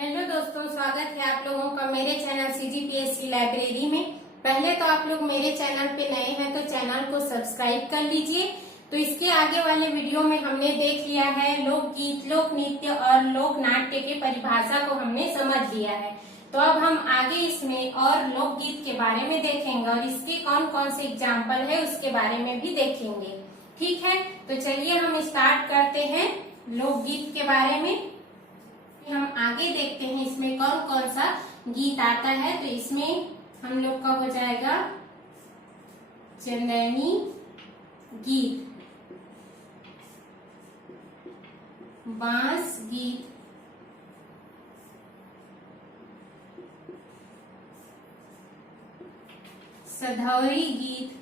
Hello दोस्तों, स्वागत है आप लोगों का मेरे चैनल CGPSC लाइब्रेरी में। पहले तो आप लोग मेरे चैनल पे नए हैं तो चैनल को सब्सक्राइब कर लीजिए। तो इसके आगे वाले वीडियो में हमने देख लिया है लोकगीत, लोक नृत्य और लोक नाट्य के परिभाषा को हमने समझ लिया है। तो अब हम आगे इसमें और लोकगीत के बारे में देखेंगे और इसके कौन कौन से एग्जाम्पल है उसके बारे में भी देखेंगे। ठीक है, तो चलिए हम स्टार्ट करते हैं लोकगीत के बारे में। हम आगे देखते हैं इसमें कौन कौन सा गीत आता है। तो इसमें हम लोग का हो जाएगा चंदैनी गीत, बांस गीत, सधौरी गीत,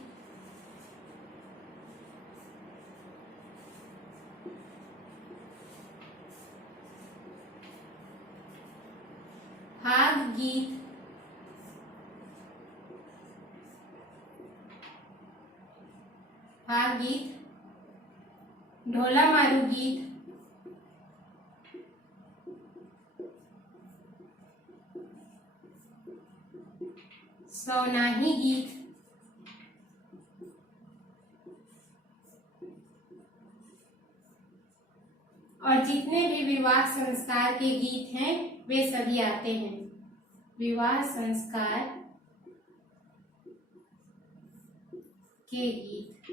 फाग गीत, फाग गीत, ढोला मारू गीत, सौनाही गीत, और जितने भी विवाह संस्कार के गीत हैं वे सभी आते हैं। विवाह संस्कार के गीत।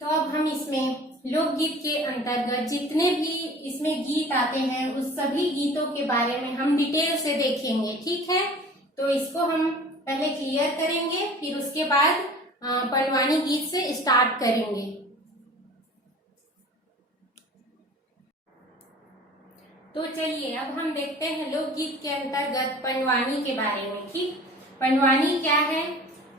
तो अब हम इसमें लोकगीत के अंतर्गत जितने भी इसमें गीत आते हैं उस सभी गीतों के बारे में हम डिटेल से देखेंगे। ठीक है, तो इसको हम पहले क्लियर करेंगे, फिर उसके बाद पंडवानी गीत से स्टार्ट करेंगे। तो चलिए अब हम देखते हैं लोकगीत के अंतर्गत पंडवानी के बारे में। ठीक, पंडवानी क्या है?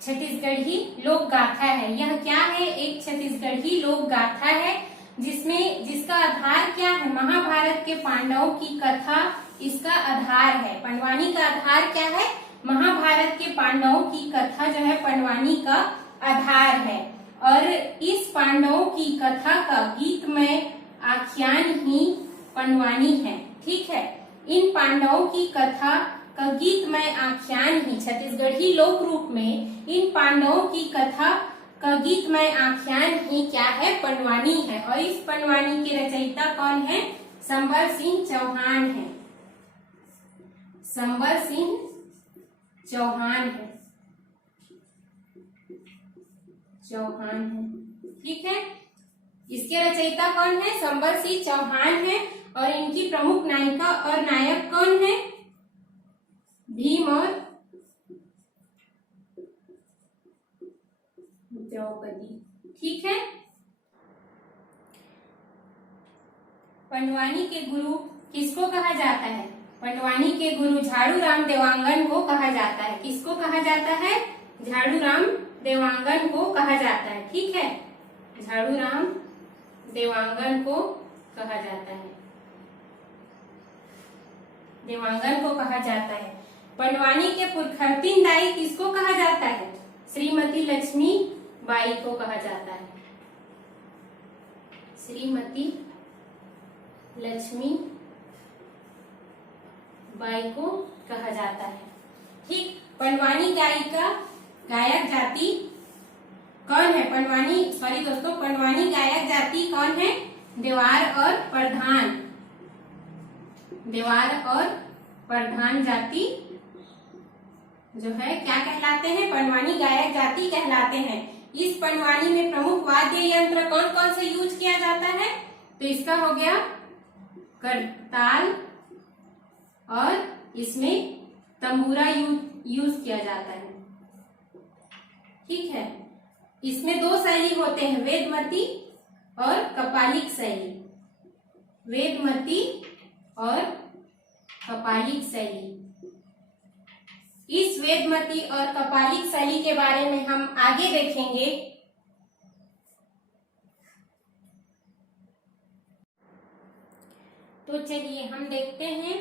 छत्तीसगढ़ी लोक गाथा है। यह क्या है? एक छत्तीसगढ़ी लोक गाथा है जिसका आधार क्या है? महाभारत के पांडवों की कथा इसका आधार है। पंडवानी का आधार क्या है? महाभारत के पांडवों की कथा जो है पंडवानी का आधार है। और इस पांडवों की कथा का गीतमय आख्यान ही पंडवानी है। ठीक है, इन पांडवों की कथा का गीतमय आख्यान ही छत्तीसगढ़ी लोक रूप में इन पांडवों की कथा का गीतमय आख्यान ही क्या है? पंडवानी है। और इस पंडवानी के रचयिता कौन है? संबर सिंह चौहान है। संबर सिंह चौहान है। चौहान है। ठीक है, इसके रचयिता कौन है? संबर सिंह चौहान है। और इनकी प्रमुख नायिका और नायक कौन है? भीम और द्रौपदी। ठीक है, पंडवानी के गुरु किसको कहा जाता है? पंडवानी के गुरु झाड़ूराम देवांगन को कहा जाता है। किसको कहा जाता है? झाड़ूराम देवांगन को कहा जाता है। ठीक है, झाड़ूराम देवांगन को कहा जाता है। देवांगन को कहा जाता है। पंडवानी के पुरखरतीन दाई किसको कहा जाता है? श्रीमती लक्ष्मी बाई को कहा जाता है। श्रीमती लक्ष्मी बाई को कहा जाता है। ठीक, पंडवानी गायक जाति कौन है? पंडवानी गायक जाति कौन है? देवार और प्रधान। देवार और प्रधान जाति जो है क्या कहलाते हैं? पंडवानी गायक जाति कहलाते हैं। इस पंडवानी में प्रमुख वाद्य यंत्र कौन कौन से यूज किया जाता है? तो इसका हो गया करताल और इसमें तंबूरा यूज किया जाता है। ठीक है, इसमें दो शैली होते हैं, वेदमती और कपालिक शैली। वेदमती और कपालिक शैली। इस वेदमती और कपालिक शैली के बारे में हम आगे देखेंगे। तो चलिए हम देखते हैं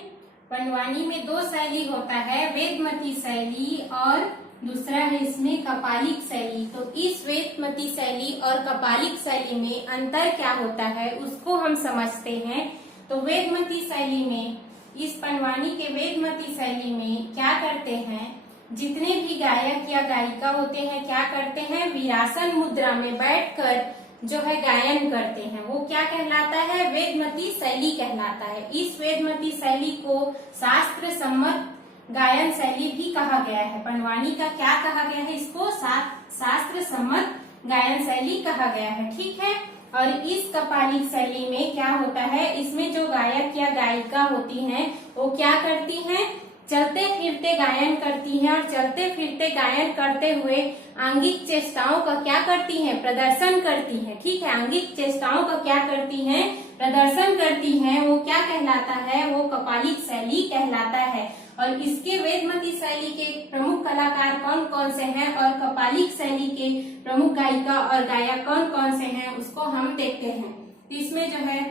पंडवानी में दो शैली होता है, वेदमती शैली और दूसरा है इसमें कपालिक शैली। तो इस वेदमती शैली और कपालिक शैली में अंतर क्या होता है उसको हम समझते हैं। तो वेदमती शैली में, इस पंडवानी के वेदमती शैली में क्या करते हैं, जितने भी गायक या गायिका होते हैं क्या करते हैं, वीरासन मुद्रा में बैठकर जो है गायन करते हैं। वो क्या कहलाता है, वेदमती शैली कहलाता है। इस वेदमती शैली को शास्त्र सम्मत गायन शैली भी कहा गया है। पंडवानी का क्या कहा गया है, इसको शास्त्र सम्मत गायन शैली कहा गया है। ठीक है। और इस कपालिक शैली में क्या होता है, इसमें जो गायक या गायिका होती हैं वो क्या करती हैं, चलते फिरते गायन करती हैं और चलते फिरते गायन करते हुए आंगिक चेष्टाओं का क्या करती हैं, प्रदर्शन करती हैं। ठीक है, आंगिक चेष्टाओं का क्या करती हैं, प्रदर्शन करती हैं। वो क्या कहलाता है, वो कपालिक शैली कहलाता है। और इसके वेदमती शैली के प्रमुख कलाकार कौन कौन से हैं और कपालिक शैली के प्रमुख गायिका और गायक कौन कौन से हैं उसको हम देखते हैं। इसमें जो है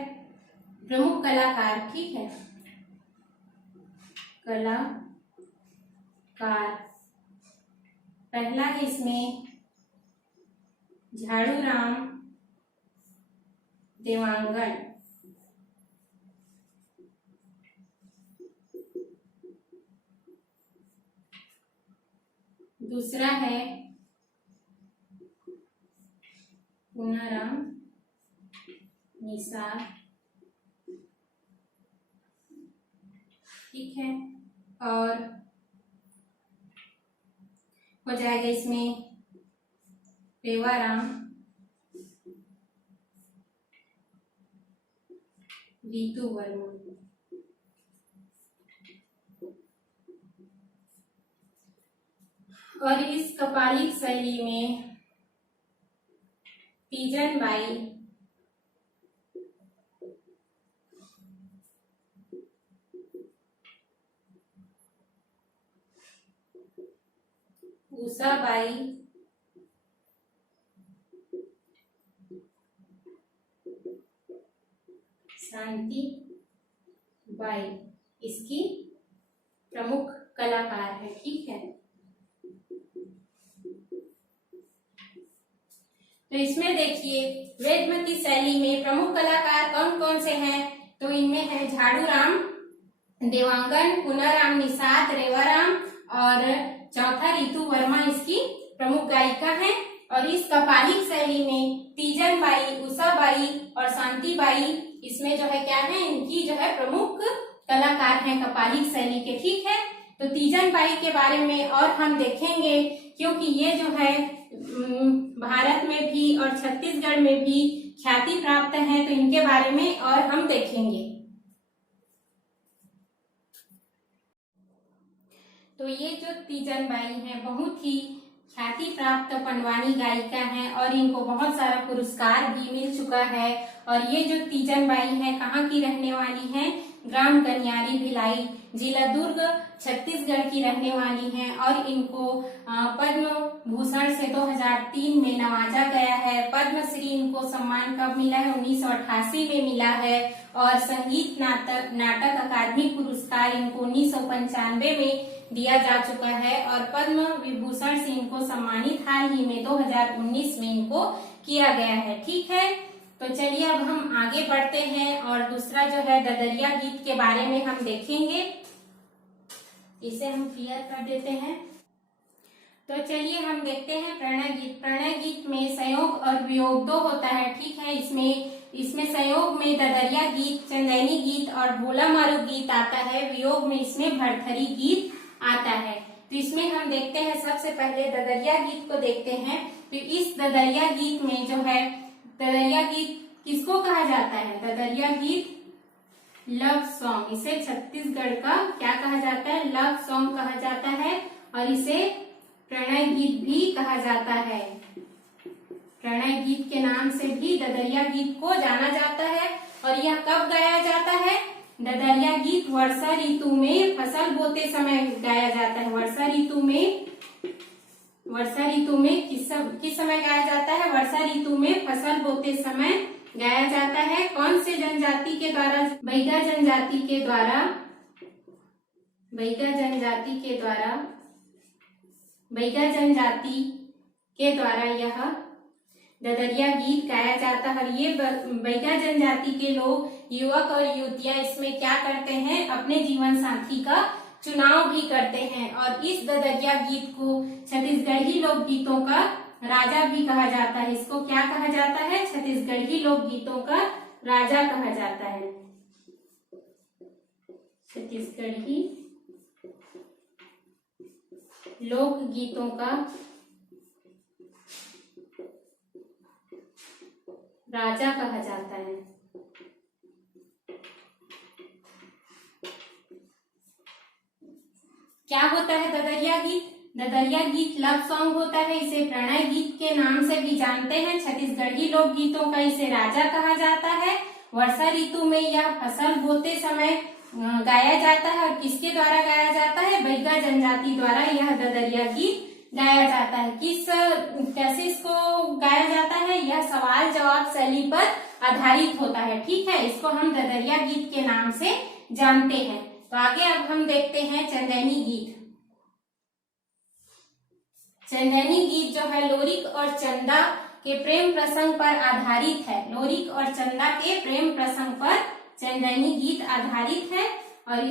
प्रमुख कलाकार, ठीक है, कलाकार, पहला है इसमें झाड़ूराम देवांगन, दूसरा है पूनाराम निसार, ठीक है, और हो जाएगा इसमें रेवाराम रीतू वर्मा। और इस कपालिक शैली में Teejan Bai, Usha by, Shanti by इसकी प्रमुख कलाकार है। ठीक है, तो इसमें देखिए वेदमती शैली में प्रमुख कलाकार कौन कौन से हैं, तो इनमें है झाड़ूराम देवांगन, पूनाराम निषाद, रेवाराम और चौथा रीतू वर्मा इसकी प्रमुख गायिका है। और इस कपालिक शैली में तीजन बाई, उषा बाई और शांति बाई इसमें जो है क्या है, इनकी जो है प्रमुख कलाकार हैं कपालिक शैली के। ठीक है, तो तीजन बाई के बारे में और हम देखेंगे क्योंकि ये जो है भारत में भी और छत्तीसगढ़ में भी ख्याति प्राप्त है, तो इनके बारे में और हम देखेंगे। तो ये जो तीजन बाई हैं बहुत ही ख्याति प्राप्त पंडवानी गायिका हैं और इनको बहुत सारा पुरस्कार भी मिल चुका है। और ये जो तीजन बाई हैं कहाँ की रहने वाली हैं, ग्राम गनियारी भिलाई, जिला दुर्ग, छत्तीसगढ़ की रहने वाली हैं। और इनको पद्म भूषण से 2003 में नवाजा गया है। पद्मश्री इनको सम्मान कब मिला है, 1988 में मिला है। और संगीत नाटक अकादमी पुरस्कार इनको 1995 में दिया जा चुका है। और पद्म विभूषण से इनको सम्मानित हाल ही में 2019 में इनको किया गया है। ठीक है, तो चलिए अब हम आगे बढ़ते हैं और दूसरा जो है ददरिया गीत के बारे में हम देखेंगे। इसे हम क्लियर कर देते हैं। तो चलिए हम देखते हैं प्रणय गीत। प्रणय गीत में संयोग और वियोग दो होता है। ठीक है, इसमें संयोग में ददरिया गीत, चंदैनी गीत और भोला मारू गीत आता है। वियोग में इसमें भरथरी गीत आता है। तो इसमें हम देखते हैं सबसे पहले ददरिया गीत को देखते हैं। तो इस ददरिया गीत में जो है, ददरिया गीत किसको कहा जाता है, ददरिया गीत लव सॉन्ग, इसे छत्तीसगढ़ का क्या कहा जाता है, लव सॉन्ग कहा जाता है। और इसे प्रणय गीत भी कहा जाता है। प्रणय गीत के नाम से भी ददरिया गीत को जाना जाता है। और यह कब गाया जाता है, ददरिया गीत वर्षा ऋतु में फसल बोते समय गाया जाता है। वर्षा ऋतु में किस समय गाया जाता है, वर्षा ऋतु में फसल बोते समय गाया जाता है। कौन से जनजाति के द्वारा, बैगा जनजाति के द्वारा, बैगा जनजाति के द्वारा यह ददरिया गीत गाया जाता है। और ये बैगा जनजाति के लोग, युवक और युवतियां इसमें क्या करते हैं, अपने जीवन साथी का चुनाव भी करते हैं। और इस ददरिया गीत को छत्तीसगढ़ी लोकगीतों का राजा भी कहा जाता है। इसको क्या कहा जाता है, छत्तीसगढ़ी लोकगीतों का राजा कहा जाता है। छत्तीसगढ़ी लोकगीतों का राजा कहा जाता है। क्या होता है ददरिया गीत? ददरिया गीत लव सॉन्ग होता है। इसे प्रणय गीत के नाम से भी जानते हैं। छत्तीसगढ़ी लोकगीतों का इसे राजा कहा जाता है। वर्षा ऋतु में यह फसल बोते समय गाया जाता है। और किसके द्वारा गाया जाता है, बैगा जनजाति द्वारा यह ददरिया गीत गाया जाता है। कैसे इसको गाया जाता है, यह सवाल जवाब शैली पर आधारित होता है। ठीक है, इसको हम ददरिया गीत के नाम से जानते हैं। तो आगे अब हम देखते हैं चंदैनी गीत। चंदैनी गीत जो है लोरिक और चंदा के प्रेम प्रसंग पर आधारित है। लोरिक और चंदा के प्रेम प्रसंग पर चंदैनी गीत आधारित है। और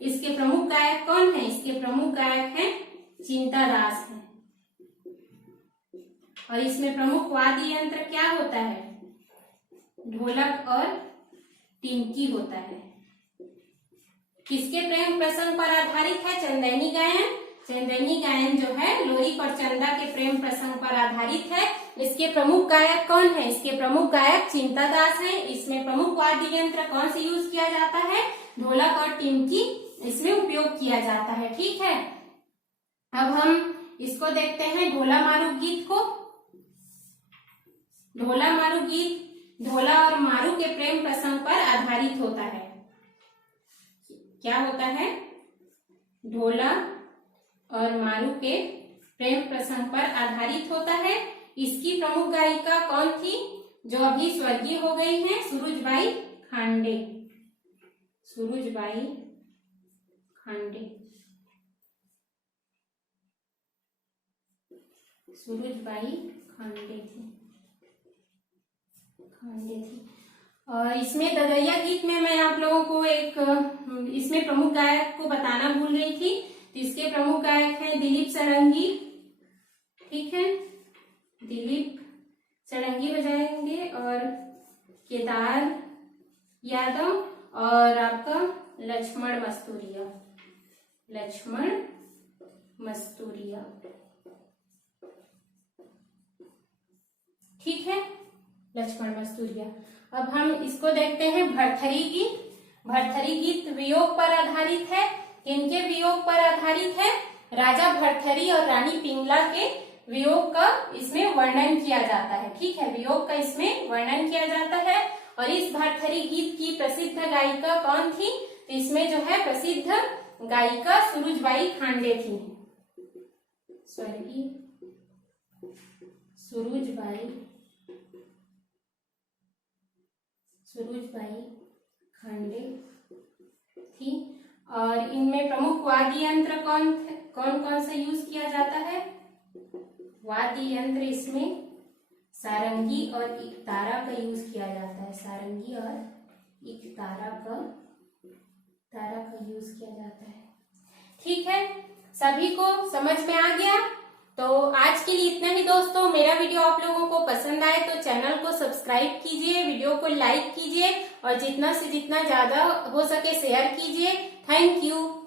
इसके प्रमुख गायक कौन है? इसके प्रमुख गायक हैं चिंतादास है। और इसमें प्रमुख वाद्य यंत्र क्या होता है? ढोलक और टिमकी होता है। किसके प्रेम प्रसंग पर आधारित है? चंदैनी गायन। चंदैनी गायन जो है लोरिक और चंदा के प्रेम प्रसंग पर आधारित है। इसके प्रमुख गायक कौन है? इसके प्रमुख गायक चिंतादास हैं। इसमें प्रमुख वाद्य यंत्र कौन से यूज किया जाता है? ढोलक और टिमकी इसमें उपयोग किया जाता है। ठीक है, अब हम इसको देखते हैं ढोला मारू गीत को। ढोला मारू गीत ढोला और मारू के प्रेम प्रसंग पर आधारित होता है। क्या होता है? ढोला और मारू के प्रेम प्रसंग पर आधारित होता है। इसकी प्रमुख गायिका कौन थी, जो अभी स्वर्गीय हो गई हैं? सूरजबाई खांडे। सूरजबाई खांडे। सूरजबाई खांडे थी। और इसमें ददरिया गीत में मैं आप लोगों को इसमें प्रमुख गायक को बताना भूल रही थी। तो इसके प्रमुख गायक हैं दिलीप षडंगी। ठीक है, दिलीप षडंगी बजाएंगे और केदार यादव और आपका लक्ष्मण मस्तूरिया। लक्ष्मण मस्तूरिया। ठीक है, लक्ष्मण मस्तूरिया। अब हम इसको देखते हैं भरथरी गीत। भरथरी गीत वियोग पर आधारित है। इनके वियोग पर आधारित है? राजा भरथरी और रानी पिंगला के वियोग का इसमें वर्णन किया जाता है। ठीक है, वियोग का इसमें वर्णन किया जाता है। और इस भरथरी गीत की प्रसिद्ध गायिका कौन थी? तो इसमें जो है प्रसिद्ध गायिका सूरजबाई खांडे थी। स्वर्गीय सूरजबाई खांडे थी। और इनमें प्रमुख वाद्य यंत्र कौन से यूज किया जाता है? वाद्य यंत्र इसमें सारंगी और एकतारा का यूज किया जाता है। सारंगी और एकतारा का यूज किया जाता है। ठीक है, सभी को समझ में आ गया? तो आज के लिए इतना ही दोस्तों। मेरा वीडियो आप लोगों को पसंद आए तो चैनल को सब्सक्राइब कीजिए, वीडियो को लाइक कीजिए और जितना से जितना ज्यादा हो सके शेयर कीजिए। Thank you.